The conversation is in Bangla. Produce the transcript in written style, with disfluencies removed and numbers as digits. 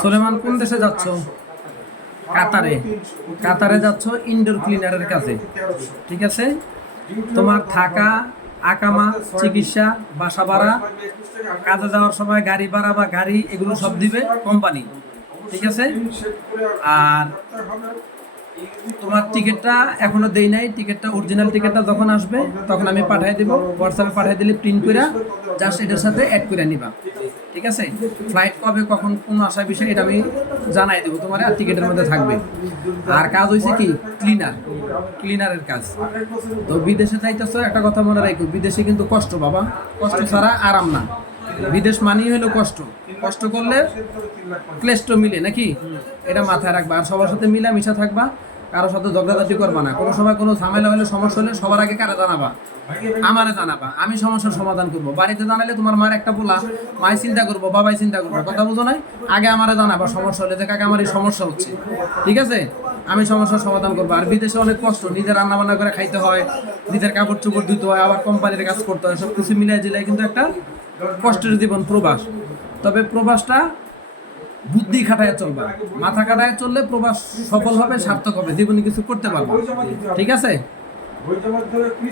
সুলেমান, কোন দেশে যাচ্ছ? কাতারে। কাতারে যাচ্ছ ইনডোর ক্লিনারের কাছে, ঠিক আছে? তোমার থাকা, আকামা, চিকিৎসা, বাসা ভাড়া, কাজে যাওয়ার সময় গাড়ি ভাড়া বা গাড়ি, এগুলো সব দিবে কোম্পানি, ঠিক আছে? আর তোমার টিকিটটা এখনো দেই নাই, টিকিটটা অরিজিনাল টিকিটটা যখন আসবে তখন আমি পাঠিয়ে দিব, হোয়াটসঅ্যাপে পাঠিয়ে দিলে প্রিন্ট করে জাস্ট এটার সাথে অ্যাড করে নিবা, ঠিক আছে? ফ্লাইট কবে কখন কোন আসার বিষয় এটা আমি জানাই দেবো তোমার, আর টিকিটের মধ্যে থাকবে। আর কাজ হয়েছে কি, ক্লিনারের কাজ। তো বিদেশে যাইতেছ, একটা কথা মনে রাখো, বিদেশে কিন্তু কষ্ট বাবা, কষ্ট ছাড়া আরাম না। বিদেশ মানেই হলো কষ্ট, কষ্ট করলে ক্লেষ্ট মিলে নাকি, এটা মাথায় রাখবা। আর সবার সাথে মিলামিশা থাকবা, কারোর সাথে ঝগড়াঝাটি করবা না। কোনো সময় কোনো ঝামেলা হলে, সমস্যা হলে সবার আগে কারে জানাবা? আমারে জানাবা, আমি সমস্যার সমাধান করবো। বাড়িতে জানালে তোমার মার একটা বলা, মাই চিন্তা করবো, বাবাই চিন্তা করবো, কথা বুঝো নাই? আগে আমারে জানাবা সমস্যা হলে, যে কাকে আমার এই সমস্যা হচ্ছে, ঠিক আছে? আমি সমস্যার সমাধান করবো। আর বিদেশে অনেক কষ্ট, নিজের রান্না বান্না করে খাইতে হয়, নিজের কাপড় চোপড় দিতে হয়, আবার কোম্পানির কাজ করতে হয়, সব কিছু মিলাই জিলাই কিন্তু একটা কষ্টের জীবন প্রবাস। তবে প্রবাসটা বুদ্ধি খাটায় চলবা, মাথা খাটায় চললে প্রবাস সফল হবে, সার্থক হবে, জীবনে কিছু করতে পারবা, ঠিক আছে?